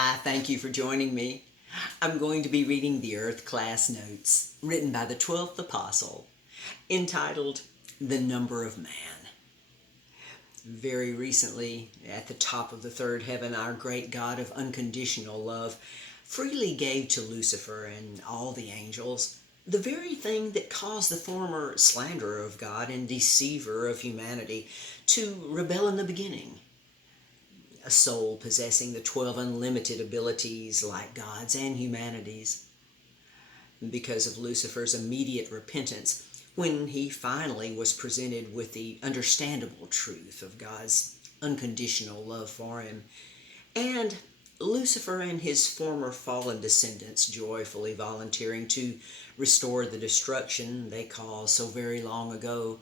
I thank you for joining me. I'm going to be reading the Earth Class Notes, written by the 12th Apostle, entitled The Number of Man. Very recently, at the top of the third heaven, our great God of unconditional love freely gave to Lucifer and all the angels the very thing that caused the former slanderer of God and deceiver of humanity to rebel in the beginning. A soul possessing the 12 unlimited abilities like God's and humanity's. Because of Lucifer's immediate repentance, when he finally was presented with the understandable truth of God's unconditional love for him, and Lucifer and his former fallen descendants joyfully volunteering to restore the destruction they caused so very long ago,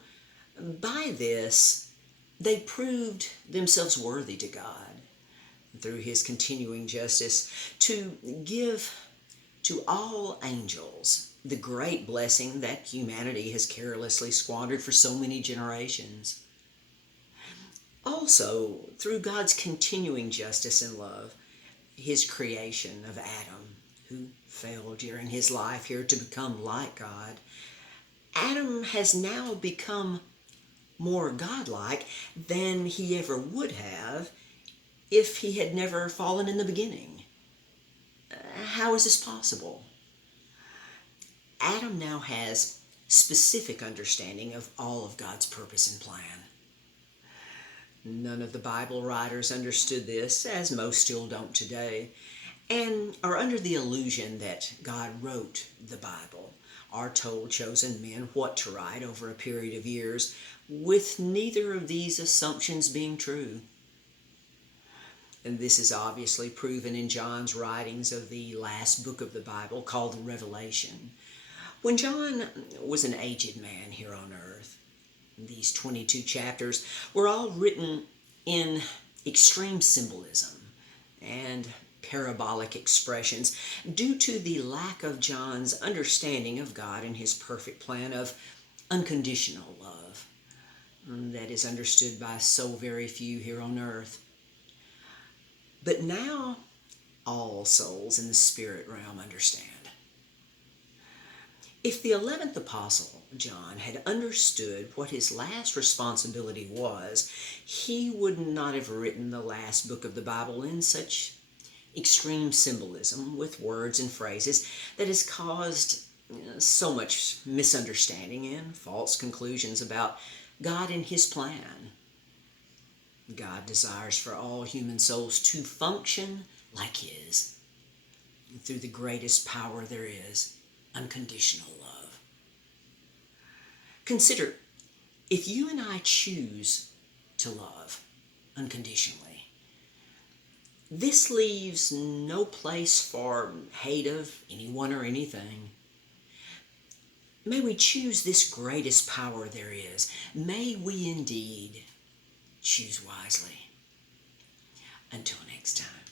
by this they proved themselves worthy to God, through his continuing justice, to give to all angels the great blessing that humanity has carelessly squandered for so many generations. Also, through God's continuing justice and love, his creation of Adam, who failed during his life here to become like God, Adam has now become more godlike than he ever would have if he had never fallen in the beginning. How is this possible? Adam now has specific understanding of all of God's purpose and plan. None of the Bible writers understood this, as most still don't today, and are under the illusion that God wrote the Bible, or told chosen men what to write over a period of years, with neither of these assumptions being true. And this is obviously proven in John's writings of the last book of the Bible, called the Revelation. When John was an aged man here on earth, these 22 chapters were all written in extreme symbolism and parabolic expressions due to the lack of John's understanding of God and his perfect plan of unconditional love that is understood by so very few here on earth. But now all souls in the spirit realm understand. If the 11th apostle, John, had understood what his last responsibility was, he would not have written the last book of the Bible in such extreme symbolism with words and phrases that has caused so much misunderstanding and false conclusions about God and his plan. God desires for all human souls to function like his, through the greatest power there is, unconditional love. Consider, if you and I choose to love unconditionally, this leaves no place for hate of anyone or anything. May we choose this greatest power there is. May we indeed choose wisely. Until next time.